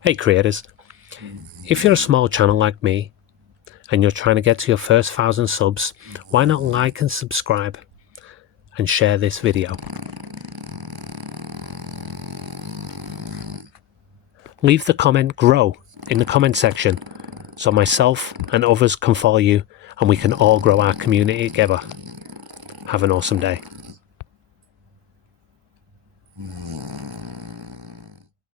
Hey creators, if you're a small channel like me and you're trying to get to your first 1,000 subs, why not like and subscribe and share this video? Leave the comment "grow" in the comment section so myself and others can follow you and we can all grow our community together. Have an awesome day.